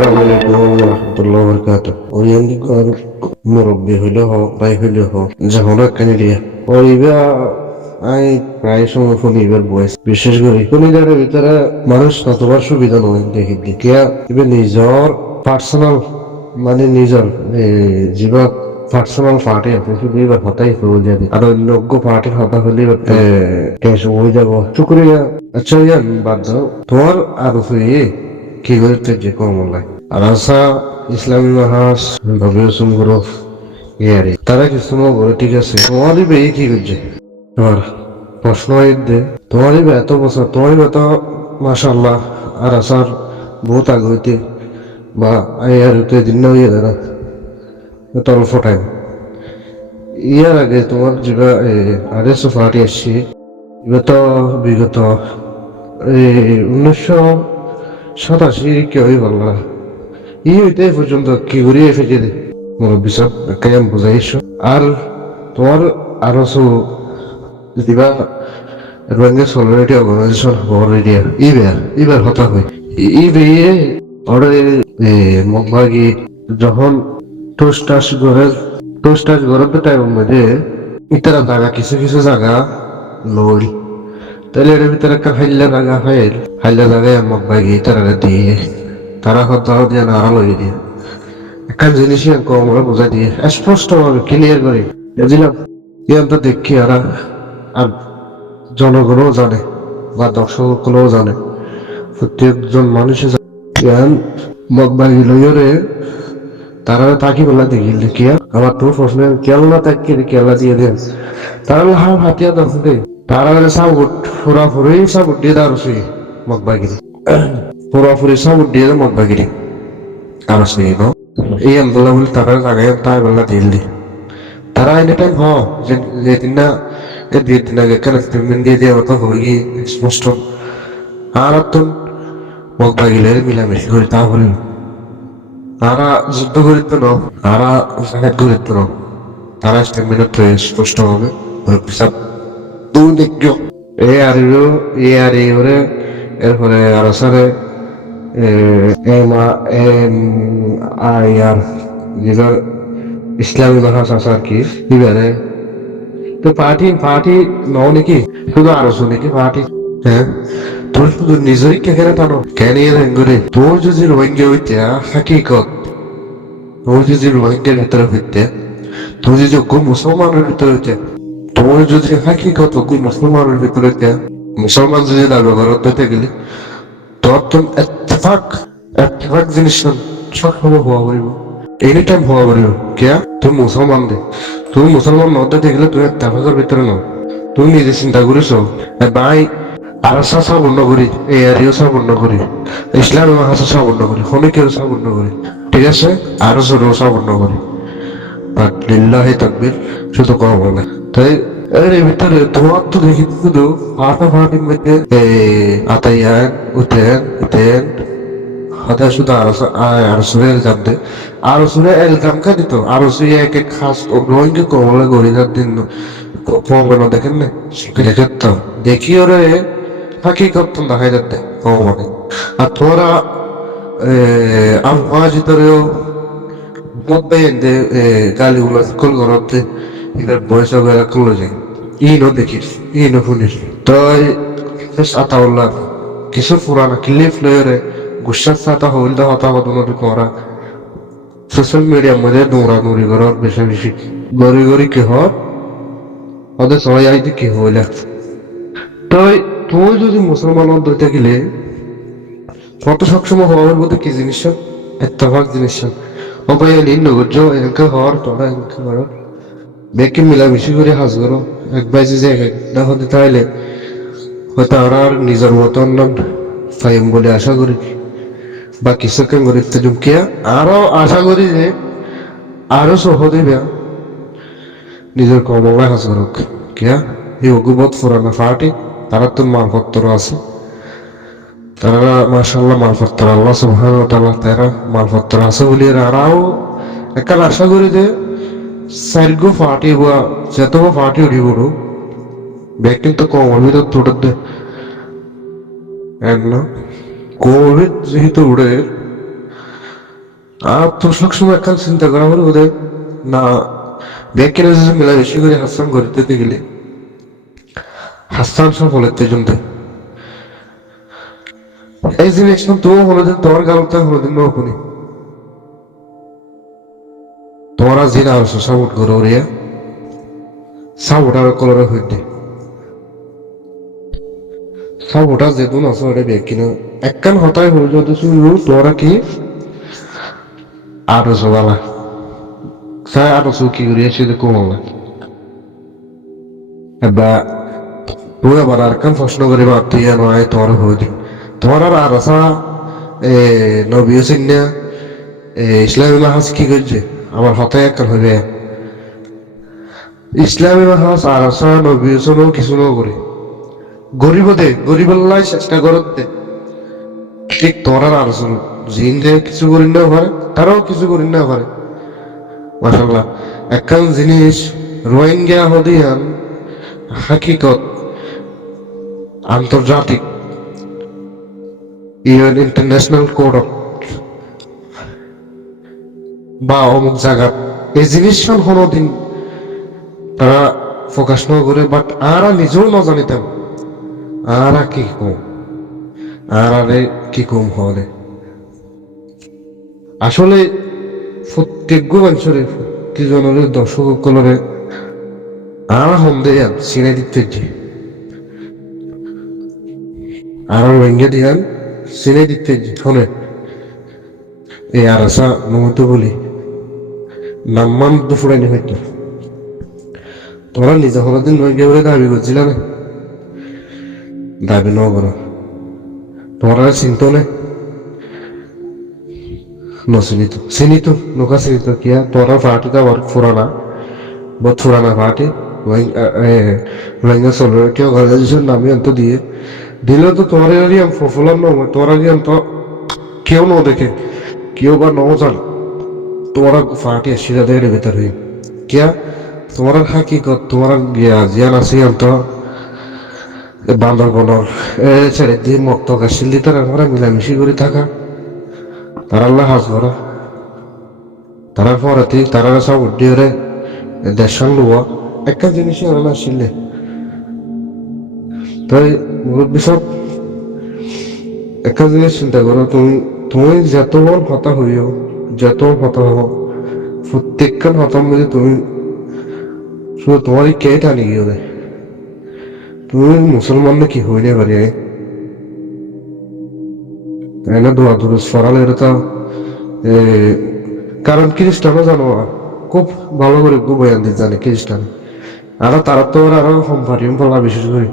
আসসালামু আলাইকুম রহমতুল্লাহ বরকাত ওই অঙ্গীকার মুরব্বী হইলে হোক ভাই হইলে হোক যখন একখানি দিয়া ওইবা আই প্রায় সময় শনিবার বয়স বিশেষ করে শনিবারের ভিতরে মানুষ ততবার সুবিধা নয় দেখি দেখিয়া এবার নিজর পার্সোনাল মানে নিজর জীবা পার্সোনাল পার্টি আছে শুধু এবার হতাই হয়ে যাবে আর অন্য পার্টির হতা হলে ক্যাশ হয়ে যাবো শুক্রিয়া আচ্ছা ইয়ান বাদ দাও তোমার আরো কি করতে যে কমলাই আর আসা ইসলামী মাহাস ভবিষ্যৎ গ্রুপ ইয়ারে তারা কিছু বলে ঠিক আছে তোমারই বে কি করছে তোমার প্রশ্ন দে তোমারই বে এত বছর তোমারই বে তো মাশাআল্লাহ আর আসার বহুত আগে হইতে বা আর দিন না হইয়া না এত অল্প টাইম ইয়ার আগে তোমার যেটা আগে পার্টি আসছে এবার তো বিগত 1987 কেউই বল না ই হইতে পর্যন্ত কি করিয়ে ফেঁকে দে মুরব্বী সব কেমন বুঝাইছ আর তোমার আরো দিবা রঙের সোলারিটি অর্গানাইজেশন হওয়ার এরিয়া ইবার হতা হয় ই বেয়ে অর্ডার মগবাগি যখন টোস্টাস ঘরের টাইম মধ্যে ইতারা জায়গা কিছু কিছু জায়গা লই তাহলে এর ভিতরে একটা হাইলা জায়গায় মগবাগি তারা দিয়ে তারা হতা দিয়ে না আলো দিয়ে একটা জিনিস কম বোঝাই দিয়ে স্পষ্ট ভাবে ক্লিয়ার করে বুঝলাম তো দেখি আর জনগণও জানে বা দর্শকগুলোও জানে প্রত্যেকজন মানুষে মগবাগি লইরে তারা তাকি বলা দেখি দেখিয়া আমার তোর প্রশ্ন কেলা তাকি কেলা দিয়ে দেন তারা হার হাতিয়া দর্শকে তারা সাবুট পুরাপুরি সাবুট দিয়ে দাঁড়ছে মগবাগিরি পুরাপুরি সাবুট দিয়ে মগবাগিরি আর সেই এই আন্দোলন বলে তারা জায়গায় তাই বললা দিল্লি তারা এনে টাইম যেদিন না দুই দিন আগে কেন স্টেটমেন্ট দিয়ে দেওয়া তো হই স্পষ্ট আর তো মগবাগিলের মিলামিশি করি তা বলি তারা যুদ্ধ করিত না তারা জায়গা করিত না তারা স্টেটমেন্ট স্পষ্ট হবে হিসাব দুর্নীতি এ আর ওরে এরপরে আরো সারে যেটার ইসলামী ভাষা আছে আর কি এবারে তো পার্টি নও নাকি শুধু আরো নাকি পার্টি হ্যাঁ তোর শুধু নিজেরই কেখানে টানো কেন করে তোর যদি রোহিঙ্গা হইতে হাকিকত তোর যদি রোহিঙ্গার ভিতরে হইতে তোর যদি মুসলমানের ভিতরে হইতে তোর যদি হাকিকত মুসলমানের ভিতরে হইতে মুসলমান যদি দাবি করতে গেলে তোর তো এত্তেফাক জিনিস সব সময় হওয়া পারিব এনি টাইম হওয়া পারিব কে তুই মুসলমান দে তুই মুসলমান নদে দেখলে তুই এত্তেফাকের ভিতরে ন তুই নিজে চিন্তা করিস ভাই আরসা সাবন্ন করি এই আরিও সাবন্ন করি ইসলামী ভাষা সাবন্ন করি হমিকেও সাবন্ন করি ঠিক আছে আরো ছোট সাবন্ন করি বাট লিল্লাহি তাকবীর শুধু কম বলে তাই এর ভিতরে তোমার তো দেখি শুধু ফাটাফাটির মধ্যে আতাইয়ান উঠেন হয়তো শুধু আরসুরে এলজাম দে আরসুরে এলজাম কা দিত আরসুরে এক এক খাস রোহিঙ্গা কমলা গরিদার দিন কমনো দেখেন না দেখতো দেখি ওরে ফাঁকি করতাম দেখাই যাতে কমনে আর তোরা আজ ভিতরেও মধ্যে গালিগুলো স্কুল করতে এটার বয়স বেড়া করলো যায় ইনো দেখিস ইনো শুনিস তাই আতাউল্লাহ কিছু পুরানা ক্লিপ লয়ে গুসার সাথে হইল হতা হতনটি করা সোশ্যাল মিডিয়ার মধ্যে দৌড়াদৌড়ি করার বেশি বেশি গড়ি কি হয় ওদের সবাই আইতে কি হইলে তাই তুই যদি মুসলমান দইতে গেলে কত সবসময় হওয়ার মধ্যে কি জিনিস এত্তভাগ জিনিস ও ভাই নিন নগর্য এনকে হওয়ার তোরা এনকে করো বেকে মিলামিশি করে হাজ করো এক বাইজে জায়গায় না হতে তাইলে হয়তো আর নিজের মতন ফাইম বলে আশা করি বা কিছু কেন করি জুমকিয়া আরো আশা করি যে আরো সহজে বেয়া নিজের কমলায় হাজ করুক কিয়া এই অগুবত পুরানা পার্টি তারা তো মালপত্র আছে তারা মাশাআল্লাহ মালপত্র আল্লাহ সুবহানাহু ওয়া তাআলা তারা মালপত্র আছে বলে আরাও একটা আশা করি যে সাইগো পার্টি বা যত পার্টি উঠি বড় ব্যক্তি তো কমল ভিতর তোটার দে না কোভিড যেহেতু উড়ে আর তো সবসময় একখান চিন্তা করা হলো বোধ না ব্যাংকের মেলামেশি করে হাসান করতে গেলে হাসান সফলের জন্য এই জিনিসটা তো হলোদিন তোমার গালটা হলোদিন নকুনি তোমারা জিনা আর সাপোর্ট করো রিয়া সাপোর্ট আর কলরে হইতে সাপোর্ট আর যেতুন আছে ওটা ব্যাংকিনা একখান হতায় হয়ে যদি শুরু তোরা কি আরো সবালা সাই আরো কি করিয়া সেটা কমালা এবার তুই আবার আর কান প্রশ্ন করে ভাবতে নয় তোমার হইলি তোমার আর আসা নবী হোসেন না ইসলামী মাহাজ কি করছে আমার হতায় একখান হইবে ইসলামী মাহাজ আর আসা নবী হোসেনও কিছু ন করে গরিব দে গরিবল্লাই চেষ্টা করত দে ঠিক তোর আর আসল জিন যে কিছু করি না পারে তারাও কিছু করি না পারে মাশাল্লাহ একখান জিনিস রোহিঙ্গা হদিয়ান হাকিকত আন্তর্জাতিক ইউএন ইন্টারন্যাশনাল কোড অফ বা অমুক জায়গা এই জিনিসটা কোনোদিন তারা ফোকাস ন করে বাট আর নিজেও ন জানিতাম আর কি কম আর আরে কি কম হলে আসলে প্রত্যেক মানুষের প্রতিজনের দর্শক সকলের আর হন্দে চিনে দিতে আর ভেঙে দিয়ান চিনে দিতে শোনে এই আর আসা নমতো বলি নাম্মান দুপুরাইনি হইতো তোমরা নিজে হলদিন নয় বলে দাবি করছিল না দাবি ন করো তোমরা চিন্ত নে নচিনিত চিনিত নৌকা চিনিত কিয়া তোরা পার্টিটা আবার পুরানা বহুত পুরানা পার্টি রোহিঙ্গা সলিডারিটি অর্গানাইজেশন নামে অন্ত দিয়ে দিলে তো তোমার প্রফুল্ল নয় তোরা তো কেউ ন দেখে কেউ বা ন জান তোমরা পার্টি আসিরা দেখে ভেতর হই কিয়া তোমার হাকিকত তোমার জ্ঞান আছে অন্ত বান্দরবনের ছেড়ে দিয়ে মক্ত কাশিল দিয়ে তারা মিলামিশি করে থাকা তারা আল্লাহ হাজ করা তারা পরে তারা সব উড্ডিয়ে দেশান লোয়া একটা জিনিসই আল্লাহ আসলে তাই মুরব্বী সব একটা জিনিস চিন্তা করো তুমি যত হতা হইও যত হতা হও প্রত্যেকখান হতার মধ্যে তুমি শুধু তোমারই কে টানি গিয়ে দেয় তুমি মুসলমান নাকি হইলে পারি তাই না দোয়া দূর সরালে এটা তো কারণ খ্রিস্টানও জানো খুব ভালো করে বয়ান দিয়ে জানে খ্রিস্টান আর তারা তো আরো কম পারিও বলা বিশেষ করে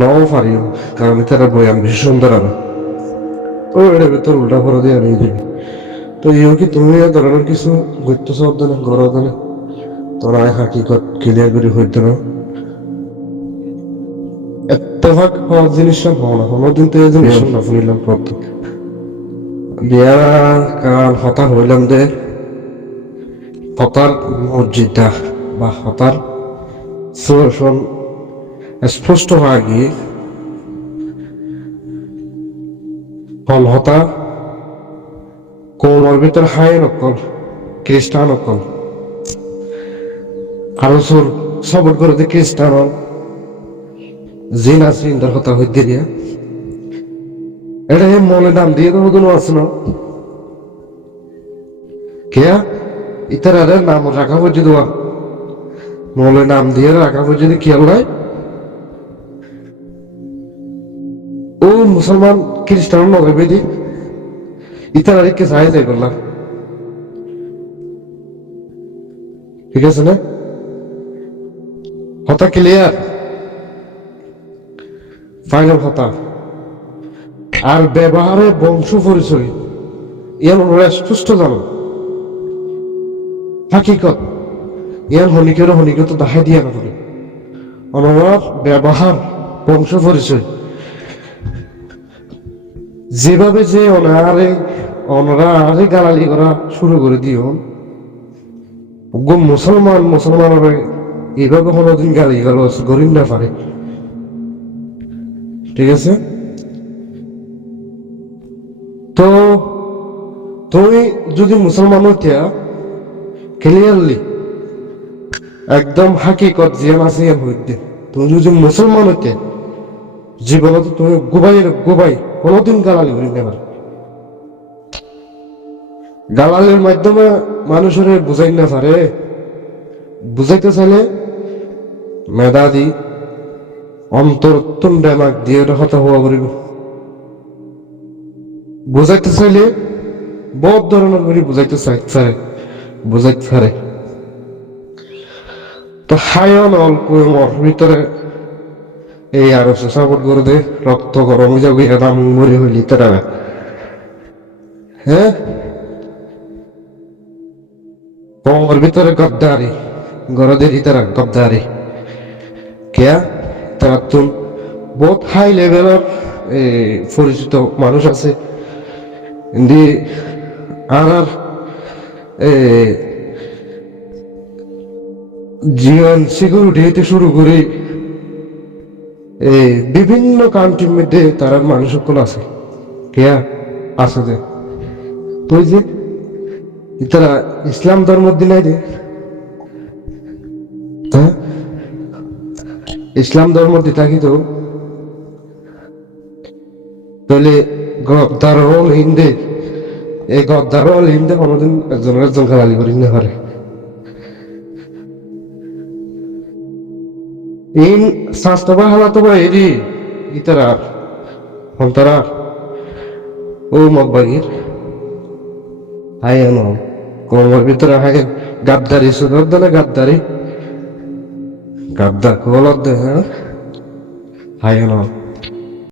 নও পারিও কারণ তারা বয়ান বেশি সুন্দর আরো তো এটা ভেতর উল্টা করে দিয়ে আনিয়ে দিবি তো ইও কি তুমি ধরনের কিছু গত্য শব্দ না গড় না তোরা হাকিকত ক্লিয়ার করে হইতে না এতভাগ হওয়ার জিনিসটা হওয়া না কোনোদিন তো এই জিনিস না শুনিলাম প্রথম বিয়া কাল হতার হইলাম যে হতার মসজিদটা বা হতার সুরসন স্পষ্ট হয়ে গিয়ে হল হতা কোমর ভিতর হাই নকল খ্রিস্টান নকল আরো সুর সবর করে যে খ্রিস্টান জিন আছে ইন্দার হতা হইতে দিয়া এটা মনে দাম দিয়ে তো কোনো আছে না কেয়া ইতার নাম রাখা হচ্ছে দেওয়া মলে নাম দিয়ে রাখা হচ্ছে কি আল্লাহ ও মুসলমান খ্রিস্টান নগাবে দি ইতার আরেককে চাই যাই করলাম ঠিক আছে না হতা ক্লিয়ার ফাইনাল হতা আর ব্যবহারে বংশ পরিচয় ইয়ার স্পষ্ট জানো হাকিকত ইয়ার হনিকত দেখাই দিয়া না করে অনর ব্যবহার বংশ পরিচয় যেভাবে যে অনারে গালালি করা শুরু করে দিও মুসলমান এইভাবে কোনোদিন গালি গালাজ গরিব না পারে ঠিক আছে তো তুমি যদি মুসলমান হইতে ক্লিয়ারলি একদম হাকিকত জিয়ান আছে হইতে, তুমি যদি মুসলমান হইতে জীবনে তো তুমি গোবাই কোনোদিন গালালি করি নেবার। গালালির মাধ্যমে মানুষের বুঝাই না পারে, বুঝাইতে চাইলে মেধা দি অন্তর ডেমাক দিয়ে কথা হওয়া করিব, বুঝাইতে চাইলে বহুত ধরনের করে বুঝাইতে বুঝাইতে পারে। তো হায়ন অল্প ভিতরে এই আরো সাপোর্ট করে দে, রক্ত গরম হয়ে যাবে, দাম মরে হইলি তারা। হ্যাঁ, ওর ভিতরে গদ্দারি গরদের তারা গদ্দারি কেয়া তারা তুম বহুত হাই লেভেলের পরিচিত মানুষ আছে। আর জীবন সিকিউরিটি হইতে শুরু করে বিভিন্ন কান্ট্রির মধ্যে তারা মানুষ সকল আছে কেয়া আছে যে তুই যে তারা ইসলাম ধর্ম দিলাই দে, ইসলাম ধর্ম দি থাকি তো তাহলে গদ্দার হল হিন্দে, এই গদ্দার হল হিন্দে কোনোদিন একজন গালালি করি না পারে। ইন স্বাস্থ্য হালাতো বা এরি ইতারার হন্তারার ও মগবাগির হায় কোমর ভিতরে হায় গাদ্দারি সুন্দর দলে গাদ্দার কলর দে। হ্যাঁ হায়